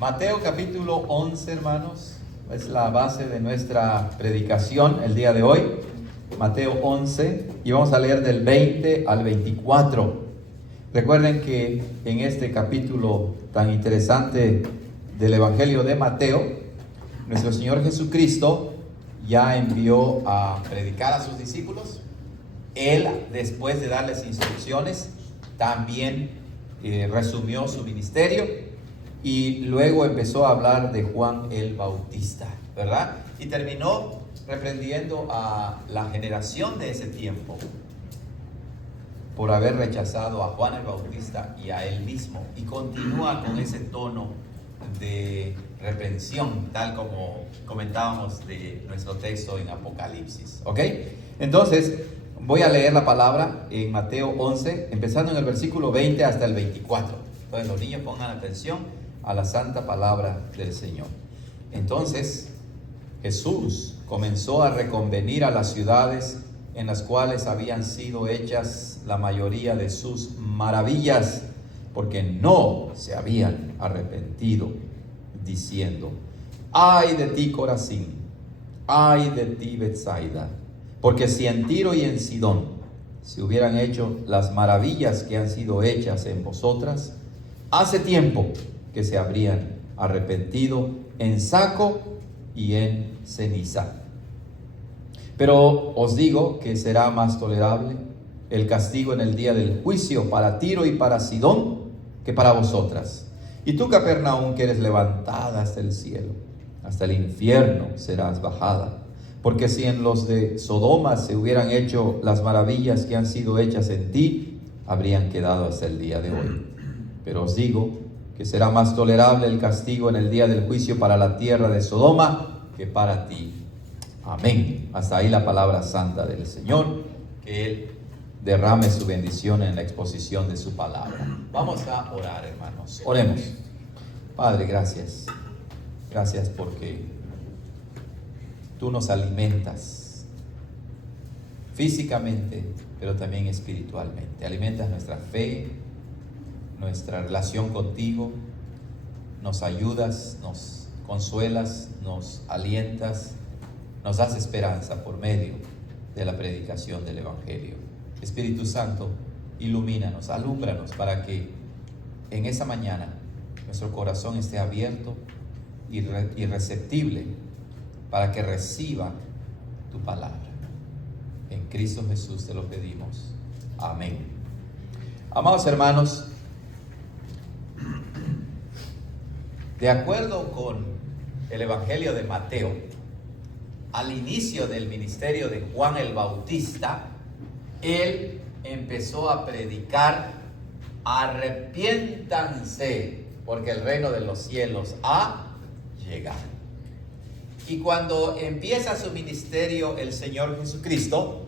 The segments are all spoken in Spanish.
Mateo capítulo 11, hermanos, es la base de nuestra predicación el día de hoy. Mateo 11, y vamos a leer del 20 al 24. Recuerden que en este capítulo tan interesante del Evangelio de Mateo, nuestro Señor Jesucristo ya envió a predicar a sus discípulos. Él, después de darles instrucciones, también resumió su ministerio y luego empezó a hablar de Juan el Bautista, ¿verdad? Y terminó reprendiendo a la generación de ese tiempo por haber rechazado a Juan el Bautista y a él mismo, y continúa con ese tono de reprensión, tal como comentábamos de nuestro texto en Apocalipsis, ¿ok? Entonces, voy a leer la palabra en Mateo 11, empezando en el versículo 20 hasta el 24. Entonces, los niños pongan atención a la santa palabra del Señor. Entonces, Jesús comenzó a reconvenir a las ciudades en las cuales habían sido hechas la mayoría de sus maravillas, porque no se habían arrepentido, diciendo: ay de ti, Corazín, ay de ti, Betsaida, porque si en Tiro y en Sidón se hubieran hecho las maravillas que han sido hechas en vosotras, hace tiempo que se habrían arrepentido en saco y en ceniza. Pero os digo que será más tolerable el castigo en el día del juicio para Tiro y para Sidón que para vosotras. Y tú, Capernaum, que eres levantada hasta el cielo, hasta el infierno serás bajada. Porque si en los de Sodoma se hubieran hecho las maravillas que han sido hechas en ti, habrían quedado hasta el día de hoy. Pero os digo que será más tolerable el castigo en el día del juicio para la tierra de Sodoma que para ti. Amén. Hasta ahí la palabra santa del Señor. Que Él derrame su bendición en la exposición de su palabra. Vamos a orar, hermanos. Oremos. Padre, gracias. Gracias porque tú nos alimentas físicamente, pero también espiritualmente. Alimentas nuestra fe, nuestra relación contigo. Nos ayudas, nos consuelas, nos alientas, nos das esperanza por medio de la predicación del Evangelio. Espíritu Santo, ilumínanos, alúmbranos para que en esa mañana nuestro corazón esté abierto y receptible para que reciba tu palabra. En Cristo Jesús te lo pedimos. Amén. Amados hermanos, de acuerdo con el Evangelio de Mateo, al inicio del ministerio de Juan el Bautista, él empezó a predicar: arrepiéntanse, porque el reino de los cielos ha llegado. Y cuando empieza su ministerio el Señor Jesucristo,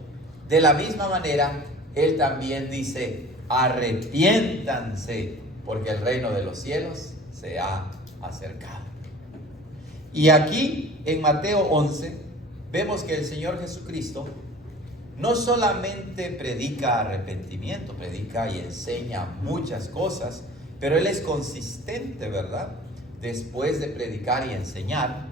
de la misma manera, Él también dice: arrepiéntanse, porque el reino de los cielos se ha acercado. Y aquí, en Mateo 11, vemos que el Señor Jesucristo no solamente predica arrepentimiento, predica y enseña muchas cosas, pero Él es consistente, ¿verdad? Después de predicar y enseñar,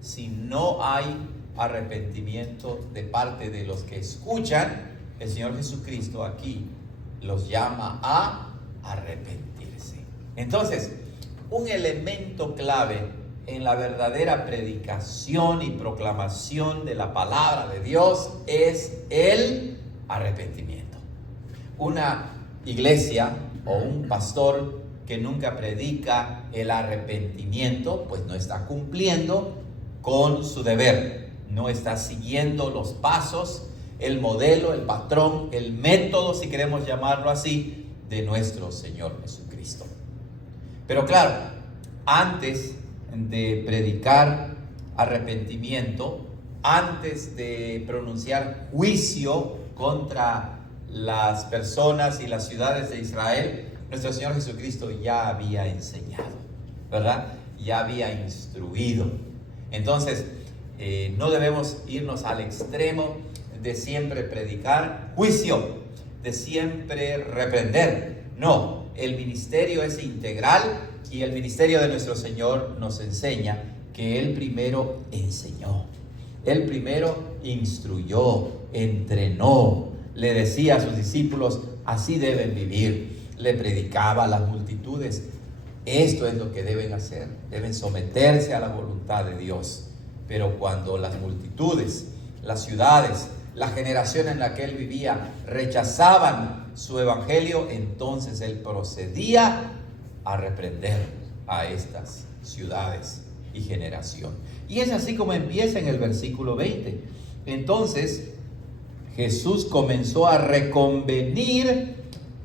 si no hay arrepentimiento de parte de los que escuchan, el Señor Jesucristo aquí los llama a arrepentirse. Entonces, un elemento clave en la verdadera predicación y proclamación de la palabra de Dios es el arrepentimiento. Una iglesia o un pastor que nunca predica el arrepentimiento, pues no está cumpliendo con su deber, no está siguiendo los pasos, el modelo, el patrón, el método, si queremos llamarlo así, de nuestro Señor Jesucristo. Pero claro, antes de predicar arrepentimiento, antes de pronunciar juicio contra las personas y las ciudades de Israel, nuestro Señor Jesucristo ya había enseñado, ¿verdad? Ya había instruido. Entonces, no debemos irnos al extremo de siempre predicar juicio, de siempre reprender. No, el ministerio es integral Y el ministerio de nuestro Señor nos enseña que Él primero enseñó. Él primero instruyó, entrenó, le decía a sus discípulos, así deben vivir. Le predicaba a las multitudes, esto es lo que deben hacer, deben someterse a la voluntad de Dios. Pero cuando las multitudes, las ciudades, la generación en la que Él vivía rechazaban su evangelio, entonces Él procedía a reprender a estas ciudades y generación. Y es así como empieza en el versículo 20. Entonces Jesús comenzó a reconvenir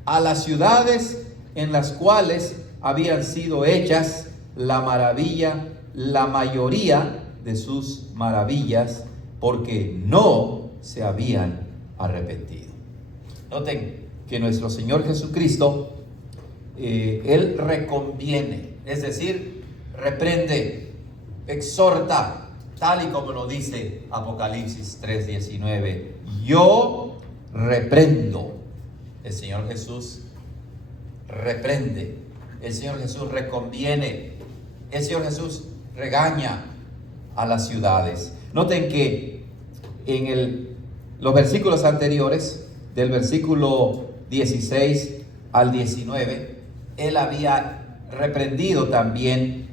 a las ciudades en las cuales habían sido hechas la mayoría de sus maravillas, porque no se habían arrepentido. Noten que nuestro Señor Jesucristo, Él reconviene, es decir, reprende, exhorta, tal y como lo dice Apocalipsis 3:19. Yo reprendo. El Señor Jesús reprende. El Señor Jesús reconviene. El Señor Jesús regaña a las ciudades. Noten que en los versículos anteriores, del versículo 16 al 19, Él había reprendido también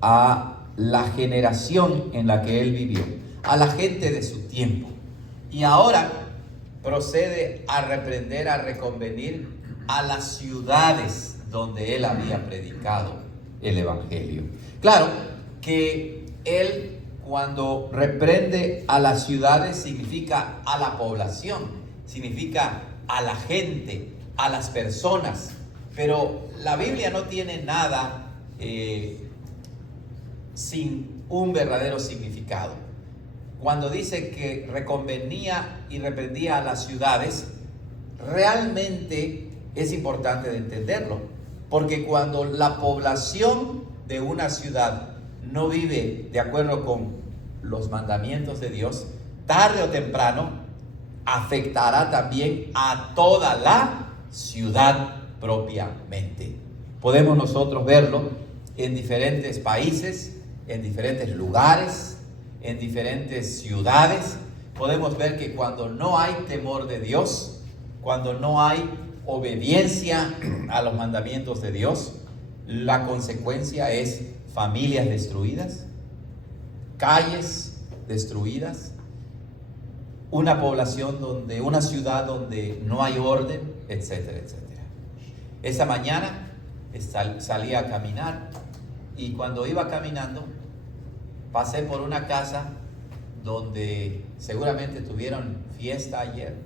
a la generación en la que Él vivió, a la gente de su tiempo. Y ahora procede a reprender, a reconvenir a las ciudades donde Él había predicado el Evangelio. Claro que Él, cuando reprende a las ciudades, significa a la población, significa a la gente, a las personas. Pero la Biblia no tiene nada sin un verdadero significado. Cuando dice que reconvenía y reprendía a las ciudades, realmente es importante de entenderlo, porque cuando la población de una ciudad no vive de acuerdo con los mandamientos de Dios, tarde o temprano afectará también a toda la ciudad propiamente. Podemos nosotros verlo en diferentes países, en diferentes lugares, en diferentes ciudades. Podemos ver que cuando no hay temor de Dios, cuando no hay obediencia a los mandamientos de Dios, la consecuencia es familias destruidas, calles destruidas, una población una ciudad donde no hay orden, etcétera, etcétera. Esa mañana salí a caminar y cuando iba caminando pasé por una casa donde seguramente tuvieron fiesta ayer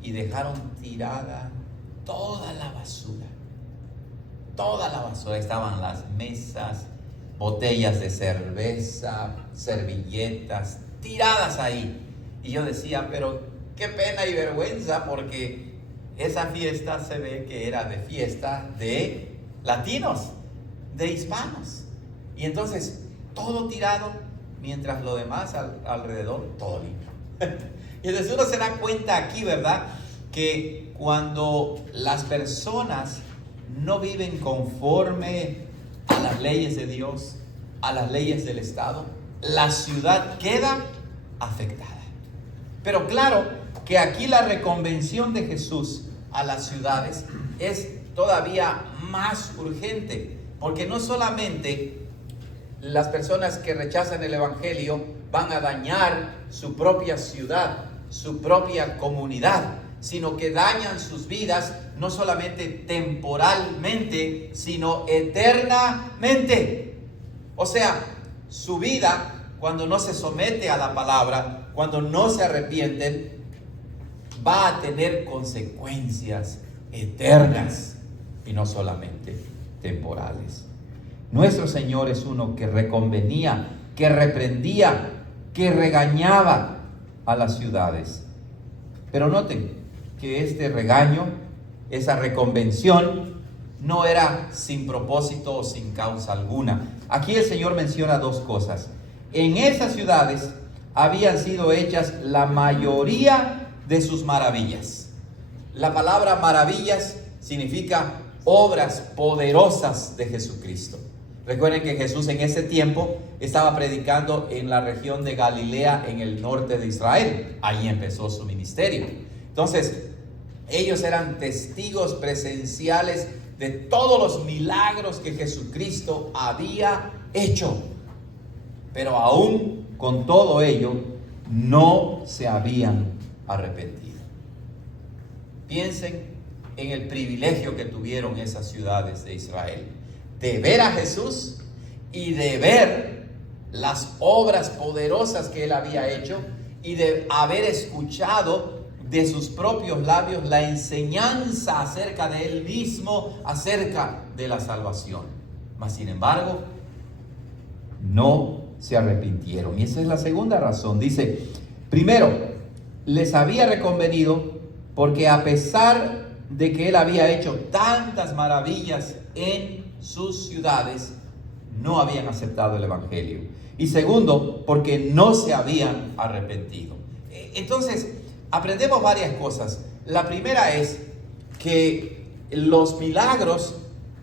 y dejaron tirada toda la basura. Toda la basura. Estaban las mesas, botellas de cerveza, servilletas, tiradas ahí. Y yo decía, pero qué pena y vergüenza, porque esa fiesta se ve que era de fiesta de latinos, de hispanos. Y entonces, todo tirado, mientras lo demás alrededor, todo limpio. Y entonces uno se da cuenta aquí, ¿verdad?, que cuando las personas no viven conforme a las leyes de Dios, a las leyes del Estado, la ciudad queda afectada. Pero claro que aquí la reconvención de Jesús a las ciudades es todavía más urgente, porque no solamente las personas que rechazan el Evangelio van a dañar su propia ciudad, su propia comunidad, sino que dañan sus vidas no solamente temporalmente, sino eternamente. O sea, su vida, cuando no se somete a la palabra, cuando no se arrepienten, va a tener consecuencias eternas y no solamente temporales. Nuestro Señor es uno que reconvenía, que reprendía, que regañaba a las ciudades. Pero noten que este regaño, esa reconvención, no era sin propósito o sin causa alguna. Aquí el Señor menciona dos cosas. En esas ciudades habían sido hechas la mayoría de sus maravillas. La palabra maravillas significa obras poderosas de Jesucristo. Recuerden que Jesús en ese tiempo estaba predicando en la región de Galilea, en el norte de Israel. Ahí empezó su ministerio. Entonces, ellos eran testigos presenciales de todos los milagros que Jesucristo había hecho. Pero aún con todo ello, no se habían arrepentido. Piensen en el privilegio que tuvieron esas ciudades de Israel, de ver a Jesús y de ver las obras poderosas que Él había hecho y de haber escuchado de sus propios labios la enseñanza acerca de Él mismo, acerca de la salvación. Mas sin embargo, no se arrepintieron. Y esa es la segunda razón. Dice, primero, les había reconvenido porque a pesar de que Él había hecho tantas maravillas en sus ciudades, no habían aceptado el Evangelio. Y segundo, porque no se habían arrepentido. Entonces, aprendemos varias cosas. La primera es que los milagros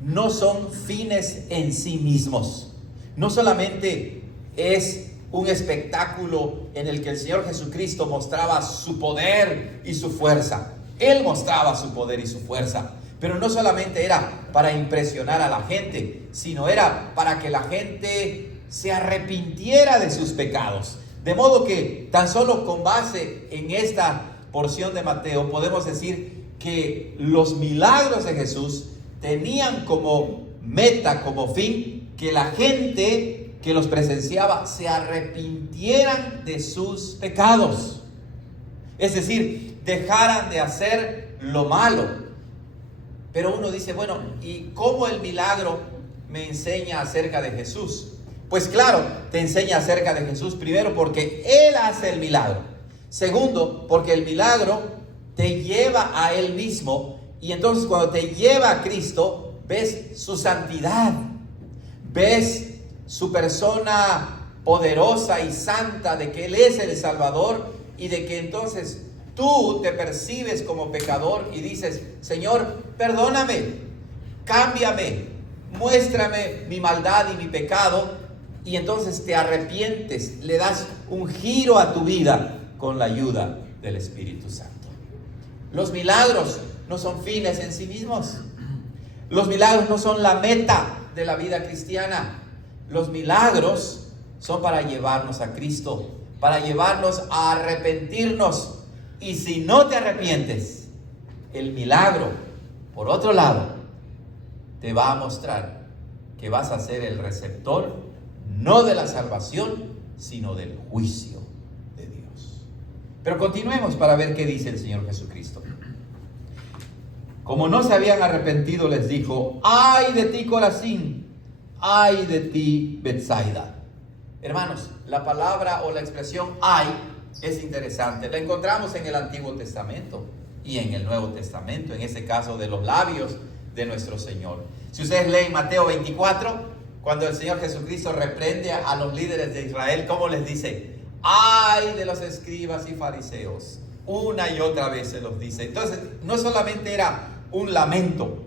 no son fines en sí mismos. No solamente es un espectáculo en el que el Señor Jesucristo mostraba su poder y su fuerza. Él mostraba su poder y su fuerza. Pero no solamente era para impresionar a la gente, sino era para que la gente se arrepintiera de sus pecados. De modo que tan solo con base en esta porción de Mateo podemos decir que los milagros de Jesús tenían como meta, como fin, que la gente que los presenciaba se arrepintieran de sus pecados. Es decir, dejaran de hacer lo malo. Pero uno dice, bueno, ¿y cómo el milagro me enseña acerca de Jesús? Pues claro, te enseña acerca de Jesús primero porque Él hace el milagro. Segundo, porque el milagro te lleva a Él mismo. Y entonces cuando te lleva a Cristo, ves su santidad, ves su persona poderosa y santa, de que Él es el Salvador y de que entonces tú te percibes como pecador y dices, Señor, perdóname, cámbiame, muéstrame mi maldad y mi pecado. Y entonces te arrepientes, le das un giro a tu vida con la ayuda del Espíritu Santo. Los milagros no son fines en sí mismos. Los milagros no son la meta de la vida cristiana. Los milagros son para llevarnos a Cristo, para llevarnos a arrepentirnos. Y si no te arrepientes, el milagro, por otro lado, te va a mostrar que vas a ser el receptor no de la salvación, sino del juicio de Dios. Pero continuemos para ver qué dice el Señor Jesucristo. Como no se habían arrepentido, les dijo, ¡ay de ti, Corazín! ¡Ay de ti, Betsaida! Hermanos, la palabra o la expresión ¡ay! Es interesante. La encontramos en el Antiguo Testamento y en el Nuevo Testamento, en ese caso de los labios de nuestro Señor. Si ustedes leen Mateo 24, cuando el Señor Jesucristo reprende a los líderes de Israel, ¿cómo les dice? ¡Ay de los escribas y fariseos! Una y otra vez se los dice. Entonces, no solamente era un lamento,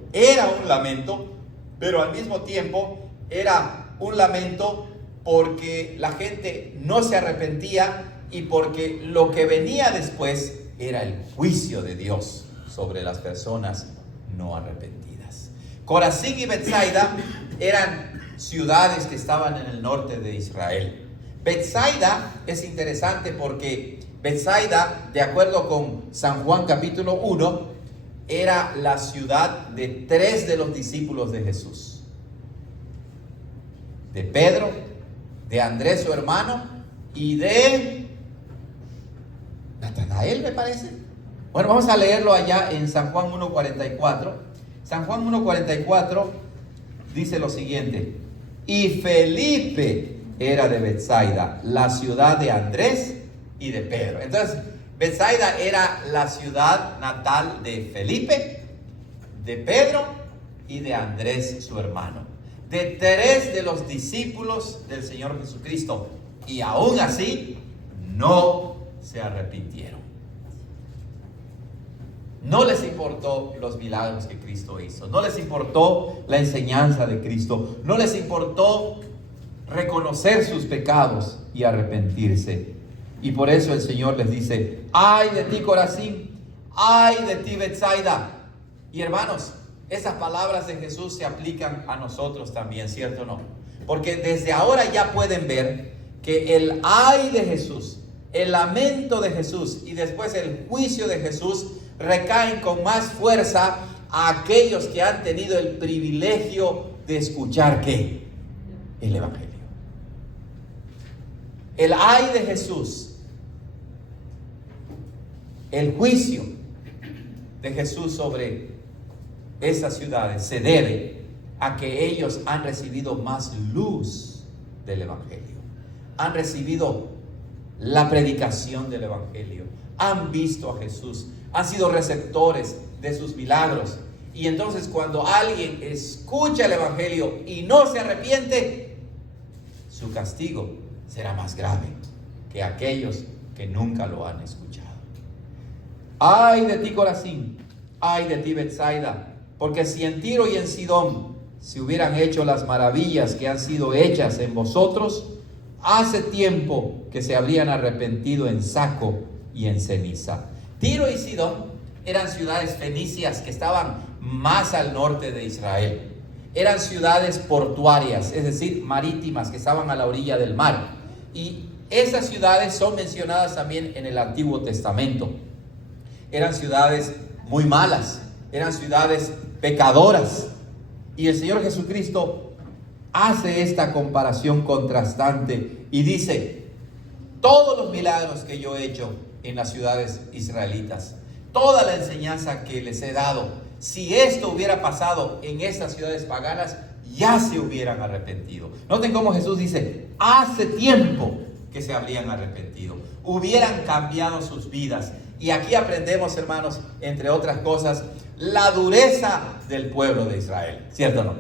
pero al mismo tiempo era un lamento porque la gente no se arrepentía y porque lo que venía después era el juicio de Dios sobre las personas no arrepentidas. Corazín y Betsaida eran ciudades que estaban en el norte de Israel. Betsaida es interesante porque Betsaida, de acuerdo con San Juan capítulo 1, era la ciudad de 3 de los discípulos de Jesús. De Pedro, de Andrés su hermano y de Natanael, me parece. Bueno, vamos a leerlo allá en San Juan 1:44. San Juan 1:44 dice lo siguiente: y Felipe era de Betsaida, la ciudad de Andrés y de Pedro. Entonces, Betsaida era la ciudad natal de Felipe, de Pedro y de Andrés su hermano. De 3 de los discípulos del Señor Jesucristo. Y aún así, no se arrepintieron. No les importó los milagros que Cristo hizo. No les importó la enseñanza de Cristo. No les importó reconocer sus pecados y arrepentirse. Y por eso el Señor les dice: ay de ti, Corazín, ay de ti, Betsaida. Y hermanos, esas palabras de Jesús se aplican a nosotros también, ¿cierto o no? Porque desde ahora ya pueden ver que el ay de Jesús, el lamento de Jesús y después el juicio de Jesús recaen con más fuerza a aquellos que han tenido el privilegio de escuchar ¿qué? El Evangelio. El ay de Jesús, el juicio de Jesús sobre esas ciudades se debe a que ellos han recibido más luz del Evangelio, han recibido la predicación del Evangelio, han visto a Jesús, han sido receptores de sus milagros. Y entonces cuando alguien escucha el Evangelio y no se arrepiente, su castigo será más grave que aquellos que nunca lo han escuchado. Ay de ti, Corazín, ay de ti, Betsaida, porque si en Tiro y en Sidón se hubieran hecho las maravillas que han sido hechas en vosotros, hace tiempo que se habrían arrepentido en saco y en ceniza. Tiro y Sidón eran ciudades fenicias que estaban más al norte de Israel. Eran ciudades portuarias, es decir, marítimas, que estaban a la orilla del mar. Y esas ciudades son mencionadas también en el Antiguo Testamento. Eran ciudades muy malas, eran ciudades pecadoras. Y el Señor Jesucristo hace esta comparación contrastante y dice: todos los milagros que yo he hecho en las ciudades israelitas, toda la enseñanza que les he dado, si esto hubiera pasado en estas ciudades paganas, ya se hubieran arrepentido. Noten cómo Jesús dice: hace tiempo que se habrían arrepentido, hubieran cambiado sus vidas. Y aquí aprendemos, hermanos, entre otras cosas, la dureza del pueblo de Israel, ¿cierto o no?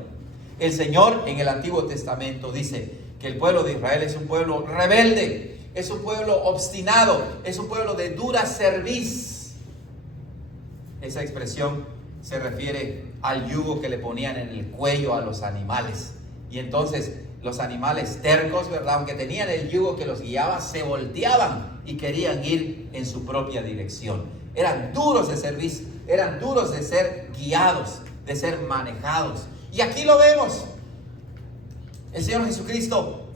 El Señor en el Antiguo Testamento dice que el pueblo de Israel es un pueblo rebelde, es un pueblo obstinado, es un pueblo de dura cerviz. Esa expresión se refiere al yugo que le ponían en el cuello a los animales. Y entonces los animales tercos, ¿verdad?, aunque tenían el yugo que los guiaba, se volteaban y querían ir en su propia dirección. Eran duros de cerviz, eran duros de ser guiados, de ser manejados. Y aquí lo vemos. El Señor Jesucristo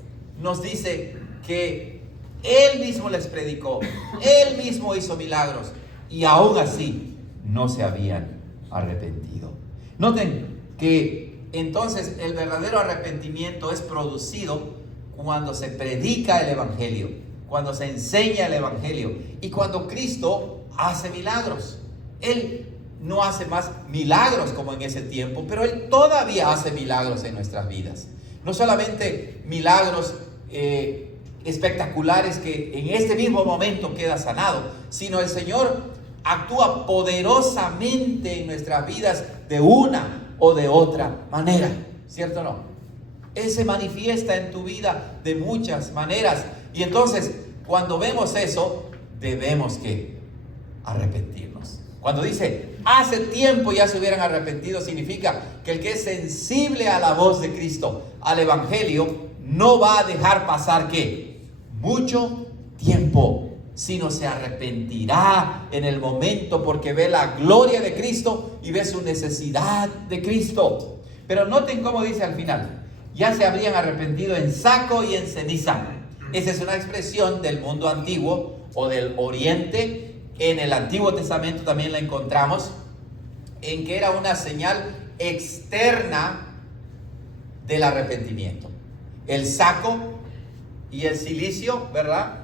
nos dice que Él mismo les predicó, Él mismo hizo milagros, y aún así no se habían arrepentido. Noten que entonces el verdadero arrepentimiento es producido cuando se predica el Evangelio, cuando se enseña el Evangelio y cuando Cristo hace milagros. Él no hace más milagros como en ese tiempo, pero Él todavía hace milagros en nuestras vidas. No solamente milagros espectaculares que en este mismo momento queda sanado, sino el Señor actúa poderosamente en nuestras vidas de una o de otra manera, ¿cierto o no? Él se manifiesta en tu vida de muchas maneras. Y entonces, cuando vemos eso, debemos que arrepentirnos. Cuando dice, hace tiempo ya se hubieran arrepentido, significa que el que es sensible a la voz de Cristo, al Evangelio, no va a dejar pasar, ¿qué? Mucho tiempo, sino se arrepentirá en el momento, porque ve la gloria de Cristo y ve su necesidad de Cristo. Pero noten cómo dice al final: ya se habrían arrepentido en saco y en ceniza. Esa es una expresión del mundo antiguo o del oriente. En el Antiguo Testamento también la encontramos, en que era una señal externa del arrepentimiento. El saco y el cilicio, ¿verdad?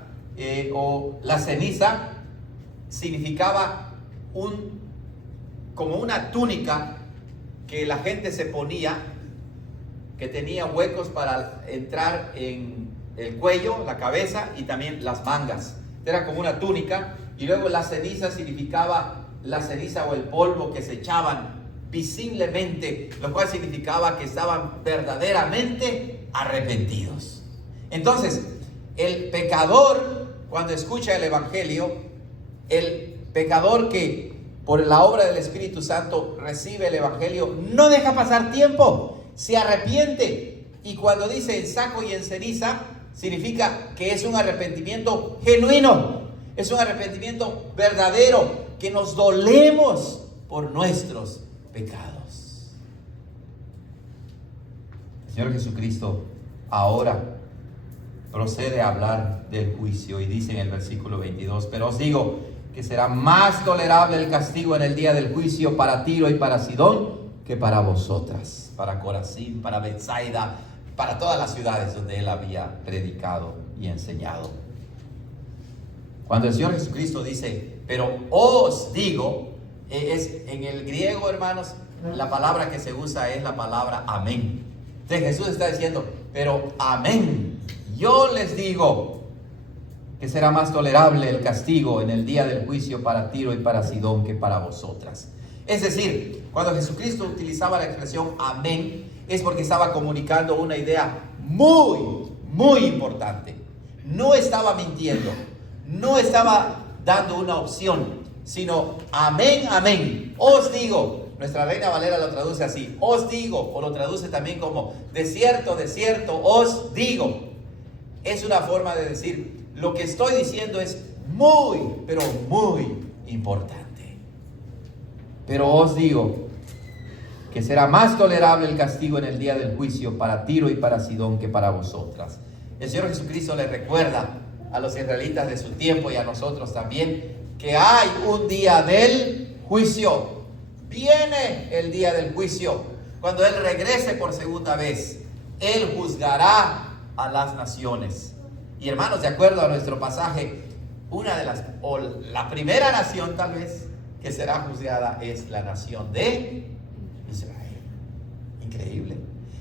O la ceniza significaba como una túnica que la gente se ponía, que tenía huecos para entrar en el cuello, la cabeza y también las mangas. Era como una túnica. Y luego la ceniza significaba la ceniza o el polvo que se echaban visiblemente, lo cual significaba que estaban verdaderamente arrepentidos. Entonces, el pecador, cuando escucha el Evangelio, el pecador que por la obra del Espíritu Santo recibe el Evangelio, no deja pasar tiempo, se arrepiente. Y cuando dice en saco y en ceniza, significa que es un arrepentimiento genuino, es un arrepentimiento verdadero, que nos dolemos por nuestros pecados. El Señor Jesucristo ahora procede a hablar del juicio y dice en el versículo 22, pero os digo que será más tolerable el castigo en el día del juicio para Tiro y para Sidón que para vosotras, para Corazín, para Betsaida, para todas las ciudades donde él había predicado y enseñado. Cuando el Señor Jesucristo dice, pero os digo, es en el griego, hermanos, la palabra que se usa es la palabra amén. Entonces Jesús está diciendo, pero amén, yo les digo que será más tolerable el castigo en el día del juicio para Tiro y para Sidón que para vosotras. Es decir, cuando Jesucristo utilizaba la expresión amén, es porque estaba comunicando una idea muy, muy importante. No estaba mintiendo, no estaba dando una opción, sino amén, amén. Os digo, nuestra Reina Valera lo traduce así, os digo, o lo traduce también como de cierto, os digo. Es una forma de decir, lo que estoy diciendo es muy, pero muy importante. Pero os digo que será más tolerable el castigo en el día del juicio para Tiro y para Sidón que para vosotras. El Señor Jesucristo le recuerda a los israelitas de su tiempo y a nosotros también que hay un día del juicio. Viene el día del juicio. Cuando Él regrese por segunda vez, Él juzgará a las naciones. Y hermanos, de acuerdo a nuestro pasaje, la primera nación tal vez que será juzgada es la nación de Israel. Increíble,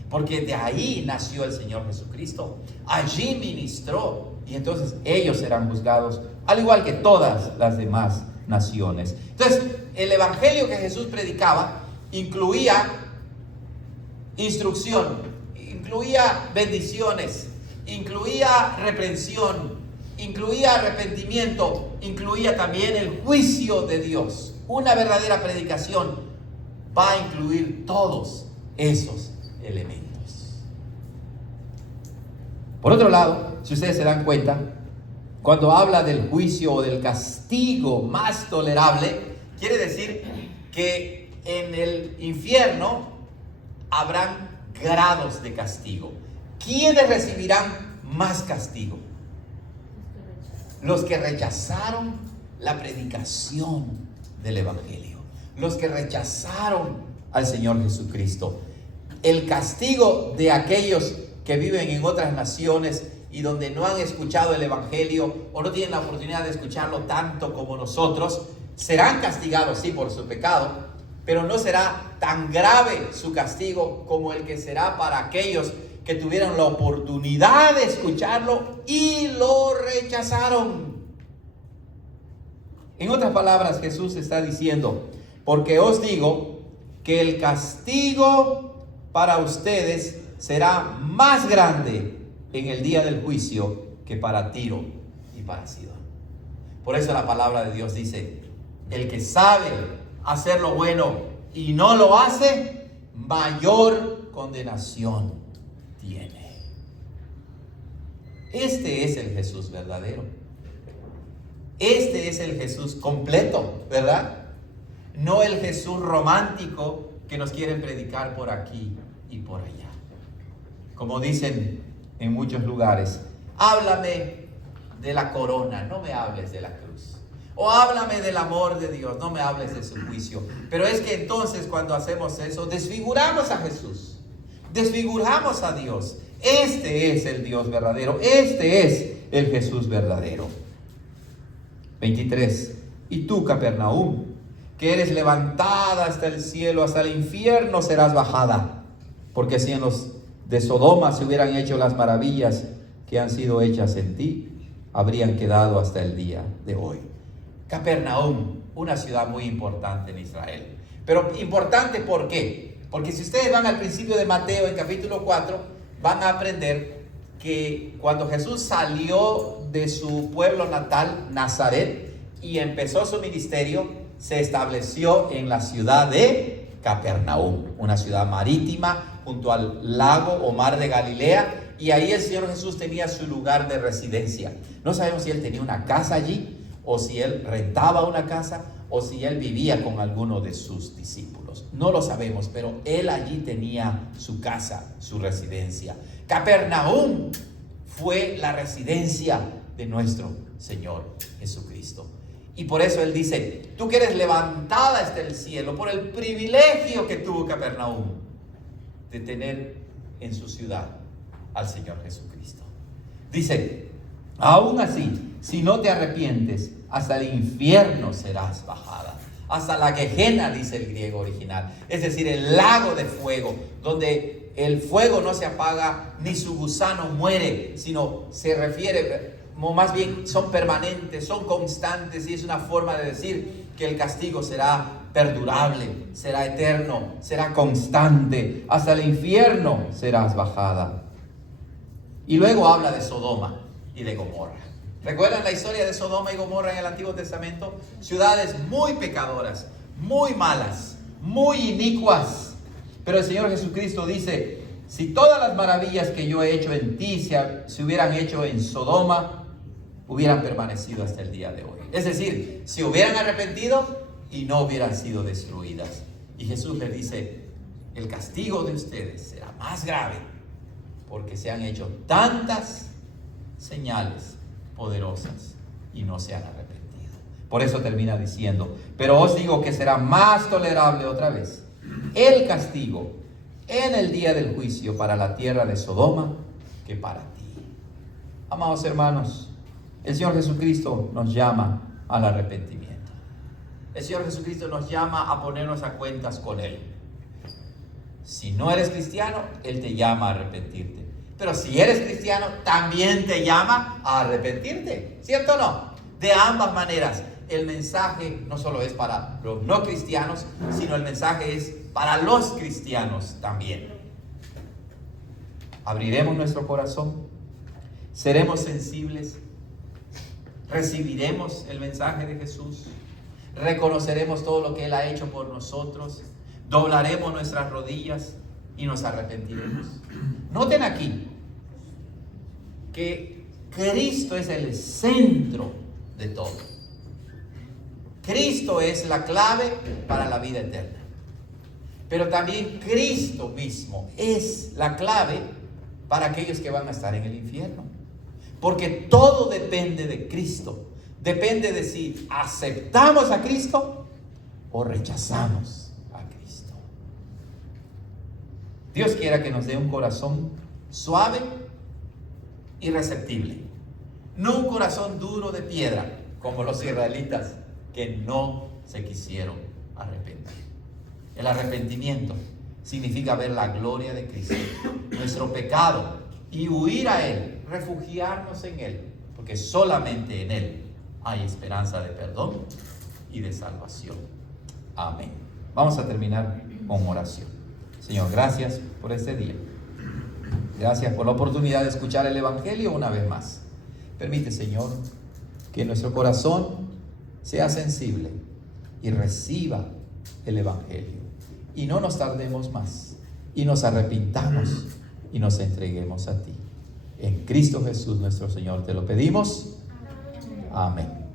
porque de ahí nació el Señor Jesucristo, allí ministró, y entonces ellos serán juzgados, al igual que todas las demás naciones. Entonces, el evangelio que Jesús predicaba incluía instrucción, incluía bendiciones, incluía reprensión, incluía arrepentimiento, incluía también el juicio de Dios. Una verdadera predicación va a incluir todos esos elementos. Por otro lado, si ustedes se dan cuenta, cuando habla del juicio o del castigo más tolerable, quiere decir que en el infierno habrán grados de castigo. ¿Quiénes recibirán más castigo? Los que rechazaron la predicación del evangelio, los que rechazaron al Señor Jesucristo. El castigo de aquellos que viven en otras naciones y donde no han escuchado el evangelio o no tienen la oportunidad de escucharlo tanto como nosotros, serán castigados, sí, por su pecado, pero no será tan grave su castigo como el que será para aquellos que tuvieron la oportunidad de escucharlo y lo rechazaron. En otras palabras, Jesús está diciendo, porque os digo que el castigo para ustedes será más grande en el día del juicio que para Tiro y para Sidón. Por eso la palabra de Dios dice, el que sabe hacer lo bueno y no lo hace, mayor condenación tiene. Este es el Jesús verdadero. Este es el Jesús completo, ¿verdad? No el Jesús romántico que nos quieren predicar por aquí y por allá. Como dicen en muchos lugares, háblame de la corona, no me hables de la cruz. O háblame del amor de Dios, no me hables de su juicio. Pero es que entonces cuando hacemos eso, desfiguramos a Jesús, desfiguramos a Dios. Este es el Dios verdadero, este es el Jesús verdadero. 23. Y tú, Capernaum, que eres levantada hasta el cielo, hasta el infierno serás bajada. Porque si en los de Sodoma se hubieran hecho las maravillas que han sido hechas en ti, habrían quedado hasta el día de hoy. Capernaum, una ciudad muy importante en Israel. Pero importante, ¿por qué? Porque si ustedes van al principio de Mateo, en capítulo 4, van a aprender que cuando Jesús salió de su pueblo natal, Nazaret, y empezó su ministerio, se estableció en la ciudad de Capernaum, una ciudad marítima junto al lago o mar de Galilea, y ahí el Señor Jesús tenía su lugar de residencia. No sabemos si Él tenía una casa allí, o si Él rentaba una casa, o si Él vivía con alguno de sus discípulos. No lo sabemos, pero Él allí tenía su casa, su residencia. Capernaum fue la residencia de nuestro Señor Jesucristo. Y por eso Él dice, tú que eres levantada hasta el cielo, por el privilegio que tuvo Capernaum de tener en su ciudad al Señor Jesucristo. Dice, aún así, si no te arrepientes, hasta el infierno serás bajada. Hasta la Gehenna, dice el griego original. Es decir, el lago de fuego, donde el fuego no se apaga ni su gusano muere, sino se refiere, o más bien son permanentes, son constantes, y es una forma de decir que el castigo será perdurable, será eterno, será constante. Hasta el infierno serás bajada. Y luego habla de Sodoma y de Gomorra. ¿Recuerdan la historia de Sodoma y Gomorra en el Antiguo Testamento? Ciudades muy pecadoras, muy malas, muy inicuas. Pero el Señor Jesucristo dice, si todas las maravillas que yo he hecho en ti se hubieran hecho en Sodoma, hubieran permanecido hasta el día de hoy. Es decir, se hubieran arrepentido y no hubieran sido destruidas. Y Jesús les dice, el castigo de ustedes será más grave, porque se han hecho tantas señales poderosas y no se han arrepentido. Por eso termina diciendo, pero os digo que será más tolerable otra vez el castigo en el día del juicio para la tierra de Sodoma que para ti. Amados hermanos, el Señor Jesucristo nos llama al arrepentimiento. El Señor Jesucristo nos llama a ponernos a cuentas con Él. Si no eres cristiano, Él te llama a arrepentirte. Pero si eres cristiano, también te llama a arrepentirte. ¿Cierto o no? De ambas maneras. El mensaje no solo es para los no cristianos, sino el mensaje es para los cristianos también. Abriremos nuestro corazón. Seremos sensibles. Recibiremos el mensaje de Jesús. Reconoceremos todo lo que Él ha hecho por nosotros. Doblaremos nuestras rodillas y nos arrepentiremos. Noten aquí que Cristo es el centro de todo. Cristo es la clave para la vida eterna. Pero también Cristo mismo es la clave para aquellos que van a estar en el infierno. Porque todo depende de Cristo. Depende de si aceptamos a Cristo o rechazamos a Cristo. Dios quiera que nos dé un corazón suave y receptible. No un corazón duro de piedra, como los israelitas que no se quisieron arrepentir. El arrepentimiento significa ver la gloria de Cristo, nuestro pecado, y huir a Él, refugiarnos en Él, porque solamente en Él hay esperanza de perdón y de salvación. Amén. Vamos a terminar con oración. Señor, gracias por este día. Gracias por la oportunidad de escuchar el Evangelio una vez más. Permite, Señor, que nuestro corazón sea sensible y reciba el Evangelio. Y no nos tardemos más. Y nos arrepintamos y nos entreguemos a ti. En Cristo Jesús nuestro Señor te lo pedimos. Amén.